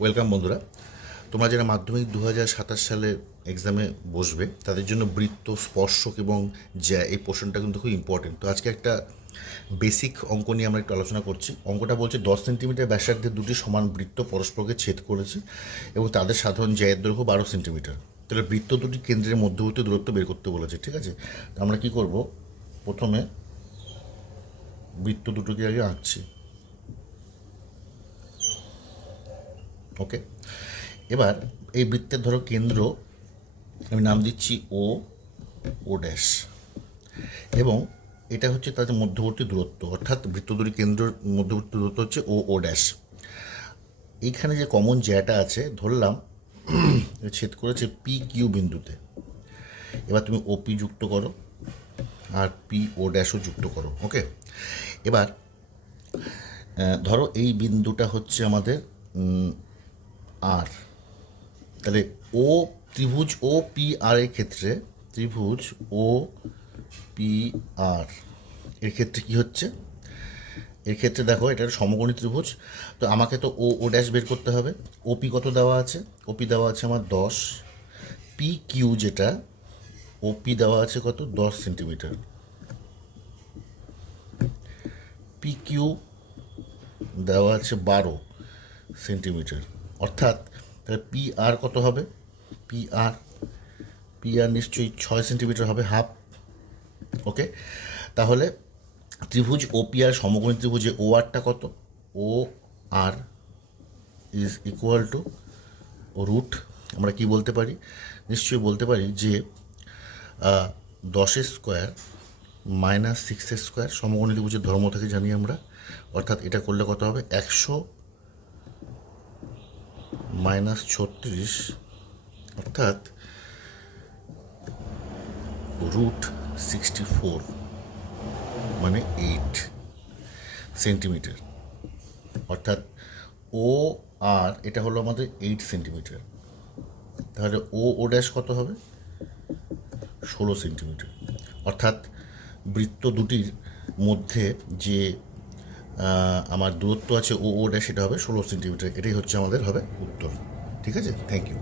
Welcome বন্ধুরা, তোমরা যারা মাধ্যমিক 2027 সালে এক্সামে বসবে তাদের জন্য বৃত্ত, স্পর্শক এবং জ্যা এই পোর্শনটা কিন্তু খুব ইম্পর্টেন্ট। তো আজকে একটা বেসিক অঙ্ক নিয়ে আমরা একটু আলোচনা করছি। অঙ্কটা বলছে 10 সেন্টিমিটার ব্যাসার্ধের দুটি সমান বৃত্ত পরস্পরকে ছেদ করেছে এবং তাদের সাধারণ জ্যায়ের দৈর্ঘ্য 12 সেন্টিমিটার। তাহলে বৃত্ত দুটি কেন্দ্রের মধ্যবর্তী দূরত্ব বের করতে বলেছে, ঠিক আছে? তো আমরা কী করব, প্রথমে বৃত্ত দুটোকে আগে আঁকছি। ওকে, এবার এই বৃত্তের ধরো কেন্দ্র আমি নাম দিচ্ছি ও ড্যাশ, এবং এটা হচ্ছে তাদের মধ্যবর্তী দূরত্ব, অর্থাৎ বৃত্ত দুটি কেন্দ্রের মধ্যবর্তী দূরত্ব হচ্ছে ও ড্যাশ। এইখানে যে কমন জ্যাটা আছে ধরলাম ছেদ করেছে পি কিউ বিন্দুতে। এবার তুমি ওপি যুক্ত করো আর পি ও ড্যাশও যুক্ত করো। ওকে, এবার ধরো এই বিন্দুটা হচ্ছে আমাদের আর, তাহলে ও ত্রিভুজ ও পি আর এর ক্ষেত্রে, ত্রিভুজ ও পি আর এর ক্ষেত্রে কি হচ্ছে, এর ক্ষেত্রে দেখো এটা সমকোণী ত্রিভুজ। তো আমাকে তো ও ড্যাশ বের করতে হবে। ওপি কত দেওয়া আছে? ওপি দেওয়া আছে আমার 10। পি কিউ যেটা, ওপি দেওয়া আছে কত? 10 সেন্টিমিটার। পি কিউ দেওয়া আছে 12 সেন্টিমিটার। অর্থাৎ তাহলে পি আর কত হবে? পি আর নিশ্চয়ই 6 সেন্টিমিটার হবে, হাফ। ওকে, তাহলে ত্রিভুজ ও পি আর সমকোণী ত্রিভুজে ও আরটা কত? ও আর ইজ ইকুয়াল টু রুট, আমরা কি বলতে পারি? নিশ্চয়ই বলতে পারি যে 10² মাইনাস 6² সমকোণী ত্রিভুজের ধর্ম থেকে জানি আমরা। অর্থাৎ এটা করলে কত হবে? 100 মাইনাস 36, অর্থাৎ রুট 64 মানে 8 সেন্টিমিটার। অর্থাৎ ও আর এটা হলো আমাদের 8 সেন্টিমিটার। তাহলে ও ড্যাশ কত হবে? 16 সেন্টিমিটার। অর্থাৎ বৃত্ত দুটির মধ্যে যে আমার দূরত্ব আছে ও ড্যাশ, সেটা হবে 16 সেন্টিমিটার। এটাই হচ্ছে আমাদের হবে উত্তর। ঠিক আছে, থ্যাংক ইউ।